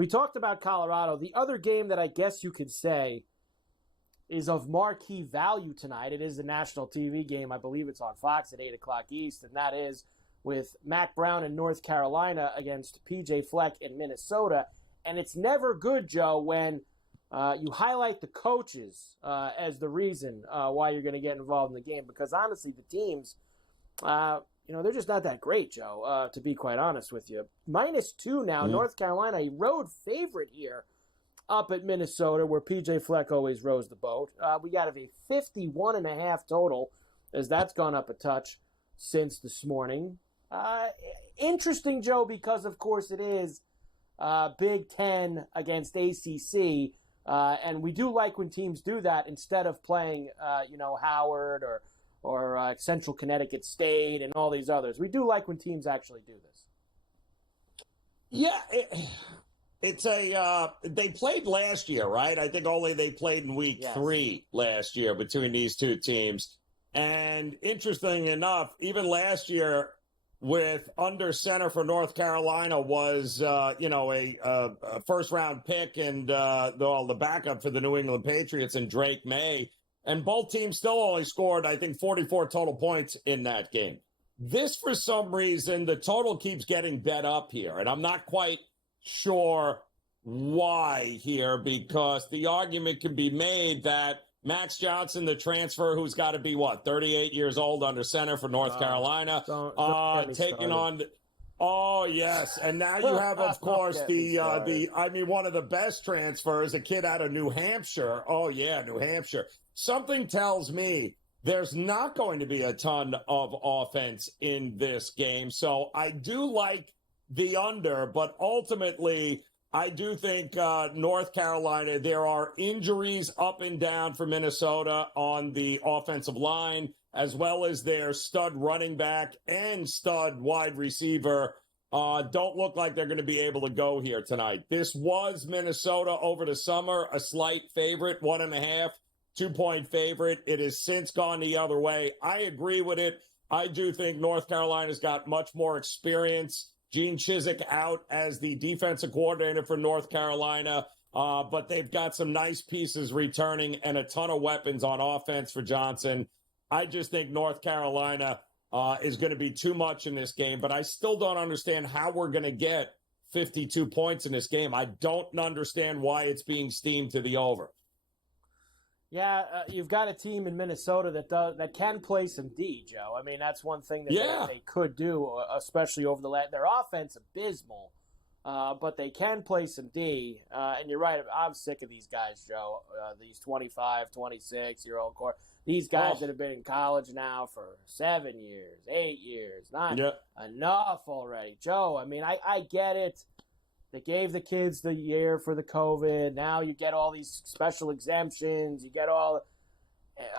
We talked about Colorado. The other game that I guess you could say is of marquee value tonight. It is a national TV game. I believe it's on Fox at 8 o'clock East, and that is with Mack Brown in North Carolina against P.J. Fleck in Minnesota. And it's never good, Joe, when you highlight the coaches as the reason why you're going to get involved in the game, because honestly, the teams, they're just not that great, Joe, to be quite honest with you. -2 now, North Carolina, a road favorite here up at Minnesota, where P.J. Fleck always rows the boat. We got a 51.5 total, as that's gone up a touch since this morning. Interesting, Joe, because, of course, it is Big Ten against ACC, and we do like when teams do that instead of playing, Howard or Central Connecticut State and all these others. We do like when teams actually do this. Yeah, they played last year, right? I think only they played in week 3 last year between these two teams. And interesting enough, even last year with under center for North Carolina was, a first-round pick and the backup for the New England Patriots and Drake May. And both teams still only scored, I think, 44 total points in that game. This, for some reason, the total keeps getting bet up here. And I'm not quite sure why here, because the argument can be made that Max Johnson, the transfer, who's got to be, 38 years old under center for North Carolina, taking on oh, yes. And now you have, of course, one of the best transfers, a kid out of New Hampshire. Oh, yeah, New Hampshire. Something tells me there's not going to be a ton of offense in this game. So I do like the under, but ultimately I do think North Carolina, there are injuries up and down for Minnesota on the offensive line, as well as their stud running back and stud wide receiver don't look like they're going to be able to go here tonight. This was Minnesota over the summer, a slight favorite, 1.5, 2-point favorite. It has since gone the other way. I agree with it. I do think North Carolina's got much more experience. Gene Chizik out as the defensive coordinator for North Carolina, but they've got some nice pieces returning and a ton of weapons on offense for Johnson. I just think North Carolina is going to be too much in this game, but I still don't understand how we're going to get 52 points in this game. I don't understand why it's being steamed to the over. Yeah, you've got a team in Minnesota that can play some D, Joe. I mean, that's one thing that they could do, especially over their offense abysmal, but they can play some D. And you're right, I'm sick of these guys, Joe. These 25, 26-year-old core. These guys that have been in college now for 7 years, 8 years. Not enough already, Joe. I mean, I get it. They gave the kids the year for the COVID. Now you get all these special exemptions. You get all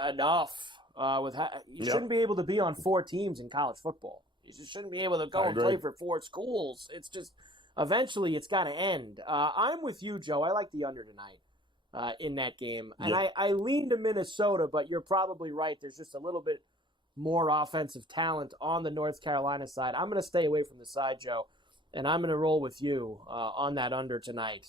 enough. You shouldn't be able to be on 4 teams in college football. You just shouldn't be able to go and play for 4 schools. It's just eventually it's got to end. I'm with you, Joe. I like the under tonight in that game. And I lean to Minnesota, but you're probably right. There's just a little bit more offensive talent on the North Carolina side. I'm going to stay away from the side, Joe. And I'm going to roll with you on that under tonight.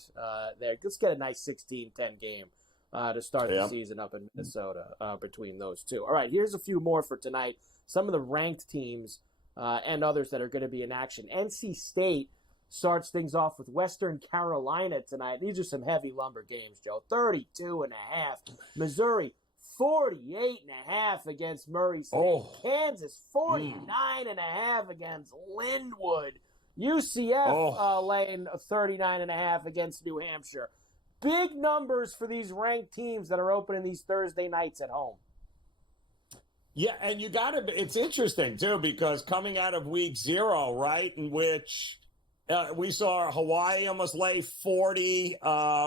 There, let's get a nice 16-10 game to start the season up in Minnesota between those two. All right, here's a few more for tonight. Some of the ranked teams and others that are going to be in action. NC State starts things off with Western Carolina tonight. These are some heavy lumber games, Joe. 32.5. Missouri, 48.5 against Murray State. Kansas, 49.5 against Linwood. UCF laying 39.5 against New Hampshire. Big numbers for these ranked teams that are opening these Thursday nights at home. Yeah, and it's interesting, too, because coming out of week 0, right, in which we saw Hawaii almost lay 40.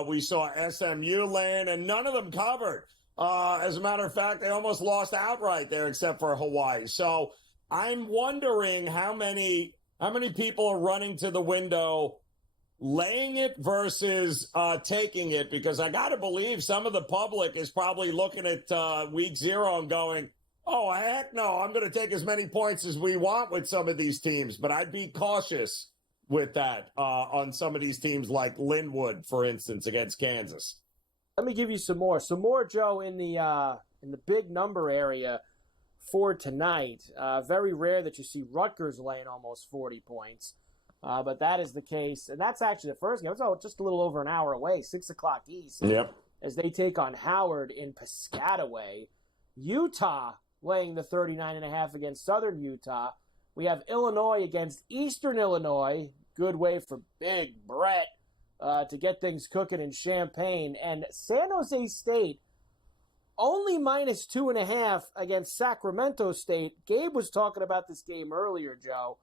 We saw SMU laying, and none of them covered. As a matter of fact, they almost lost outright there except for Hawaii. So I'm wondering how many people are running to the window, laying it versus taking it? Because I got to believe some of the public is probably looking at week 0 and going, oh, heck no, I'm going to take as many points as we want with some of these teams. But I'd be cautious with that on some of these teams like Linwood, for instance, against Kansas. Let me give you some more. Some more, Joe, in the big number area for tonight. Very rare that you see Rutgers laying almost 40 points. But that is the case. And that's actually the first game. It's just a little over an hour away, 6 o'clock East. Yep. As they take on Howard in Piscataway. Utah laying the 39.5 against Southern Utah. We have Illinois against Eastern Illinois. Good way for Big Brett to get things cooking in Champaign. And San Jose State only minus 2.5 against Sacramento State. Gabe was talking about this game earlier, Joe.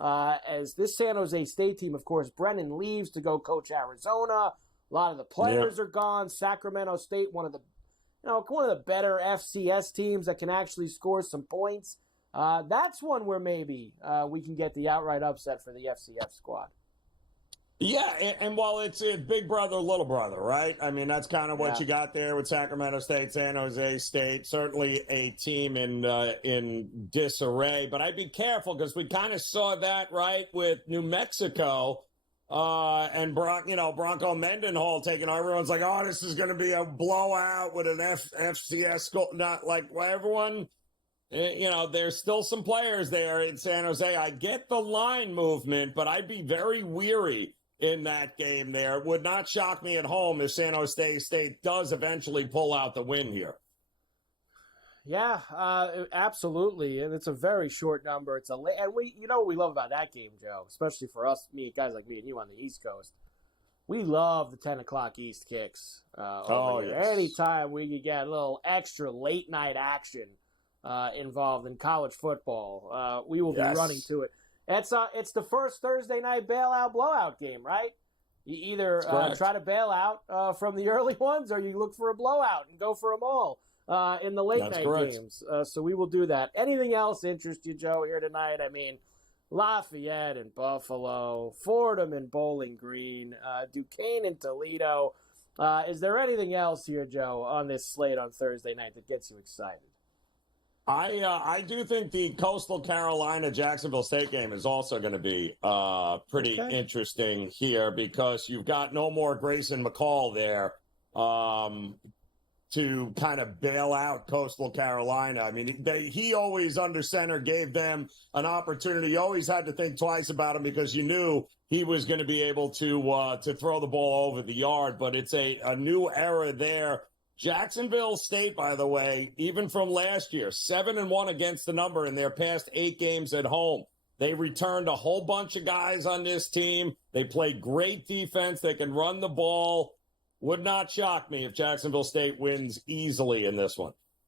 As this San Jose State team, of course, Brennan leaves to go coach Arizona. A lot of the players are gone. Sacramento State, one of the better FCS teams that can actually score some points. That's one where maybe we can get the outright upset for the FCS squad. Yeah, and while it's a big brother, little brother, right? I mean, that's kind of what you got there with Sacramento State, San Jose State. Certainly a team in disarray. But I'd be careful because we kind of saw that, right, with New Mexico and Bronco Mendenhall taking over. Everyone's like, oh, this is going to be a blowout with an FCS school. Not like everyone. There's still some players there in San Jose. I get the line movement, but I'd be very weary in that game there. It would not shock me at home if San Jose State does eventually pull out the win here. Yeah, absolutely. And it's a very short number. And what we love about that game, Joe, especially for us, guys like me and you on the East Coast. We love the 10 o'clock East kicks. Yes. Anytime we can get a little extra late night action involved in college football, we will be running to it. It's the first Thursday night bailout blowout game, right? You either try to bail out from the early ones, or you look for a blowout and go for them all in the late night games. So we will do that. Anything else interest you, Joe, here tonight? I mean, Lafayette and Buffalo, Fordham and Bowling Green, Duquesne and Toledo. Is there anything else here, Joe, on this slate on Thursday night that gets you excited? I do think the Coastal Carolina Jacksonville State game is also going to be pretty interesting here because you've got no more Grayson McCall there to kind of bail out Coastal Carolina. I mean, he always under center gave them an opportunity. You always had to think twice about him because you knew he was going to be able to throw the ball over the yard. But it's a new era there. Jacksonville State, by the way, even from last year, 7-1 against the number in their past 8 games at home. They returned a whole bunch of guys on this team. They played great defense. They can run the ball. Would not shock me if Jacksonville State wins easily in this one.